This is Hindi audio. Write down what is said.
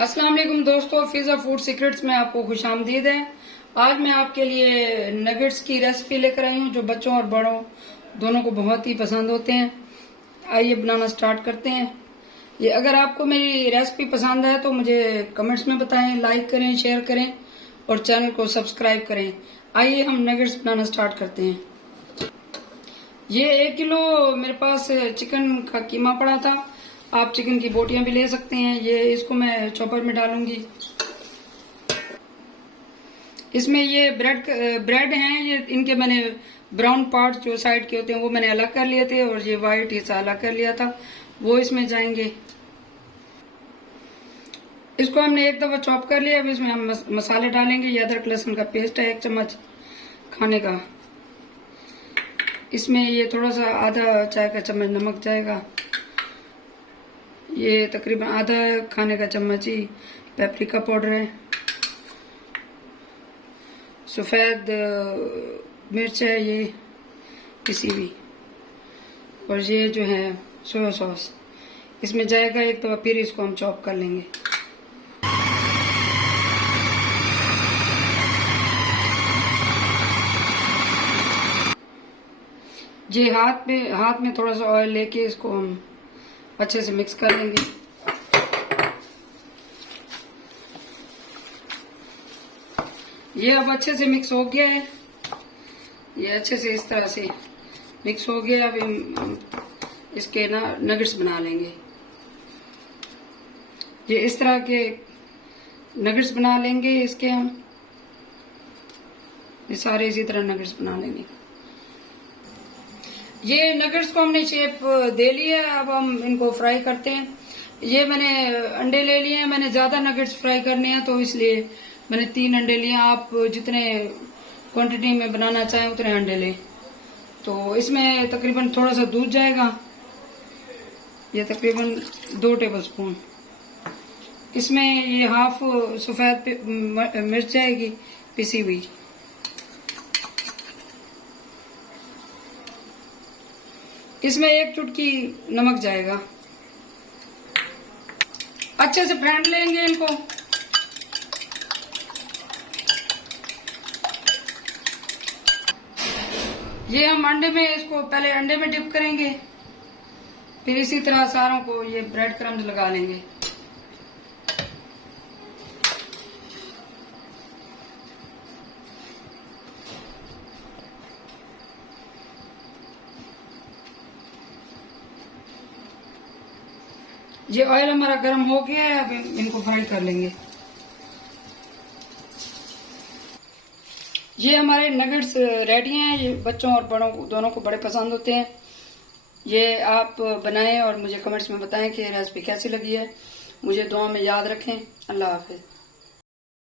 अस्सलाम वालेकुम दोस्तों, फिजा फूड सीक्रेट्स में आपको खुशामदीद है। आज मैं आपके लिए नगेट्स की रेसिपी लेकर आई हूँ जो बच्चों और बड़ों दोनों को बहुत ही पसंद होते हैं। आइए बनाना स्टार्ट करते हैं। ये अगर आपको मेरी रेसिपी पसंद है तो मुझे कमेंट्स में बताएं, लाइक करें, शेयर करें और चैनल को सब्सक्राइब करें। आइए हम नगेट्स बनाना स्टार्ट करते हैं। ये 1 किलो मेरे पास चिकन का कीमा पड़ा था। आप चिकन की बोटियां भी ले सकते हैं। ये इसको मैं चॉपर में डालूंगी। इसमें ये ब्रेड हैं, ये इनके मैंने ब्राउन पार्ट जो साइड के होते हैं वो मैंने अलग कर लिए थे और ये वाइट हिस्सा अलग कर लिया था, वो इसमें जाएंगे। इसको हमने एक दफा चॉप कर लिया। अब इसमें हम मसाले डालेंगे। ये अदरक लहसुन का पेस्ट है 1 चम्मच खाने का। इसमें ये थोड़ा सा आधा चाय का चम्मच नमक जाएगा। ये तकरीबन आधा खाने का चम्मच ही पेपरिका पाउडर है। सफेद मिर्च है ये किसी भी, और ये जो है सोया सॉस इसमें जाएगा एक दफा। फिर इसको हम चॉप कर लेंगे। ये हाथ में थोड़ा सा ऑयल लेके इसको हम अच्छे से मिक्स कर लेंगे। ये अब अच्छे से मिक्स हो गया है। ये अच्छे से इस तरह से मिक्स हो गया। अब हम इसके नगेट्स बना लेंगे। ये इस तरह के नगेट्स बना लेंगे इसके हम। ये सारे इसी तरह नगेट्स बना लेंगे। ये नगेट्स को हमने शेप दे ली है। अब हम इनको फ्राई करते हैं। ये मैंने अंडे ले लिए हैं। मैंने ज्यादा नगेट्स फ्राई करने हैं तो इसलिए मैंने 3 अंडे लिए। आप जितने क्वांटिटी में बनाना चाहें उतने अंडे लें। तो इसमें तकरीबन थोड़ा सा दूध जाएगा। ये तकरीबन 2 टेबलस्पून। इसमें ये हाफ सफेद मिर्च जाएगी पिसी हुई। इसमें 1 चुटकी नमक जाएगा। अच्छे से फेंट लेंगे इनको। ये हम अंडे में इसको पहले अंडे में डिप करेंगे, फिर इसी तरह सारों को ये ब्रेड क्रम्स लगा लेंगे। ये ऑयल हमारा गर्म हो गया है। अब इनको फ्राई कर लेंगे। ये हमारे नगेट्स रेडी हैं। ये बच्चों और बड़ों दोनों को बड़े पसंद होते हैं। ये आप बनाएं और मुझे कमेंट्स में बताएं कि रेसिपी कैसी लगी है। मुझे दुआ में याद रखें। अल्लाह हाफिज।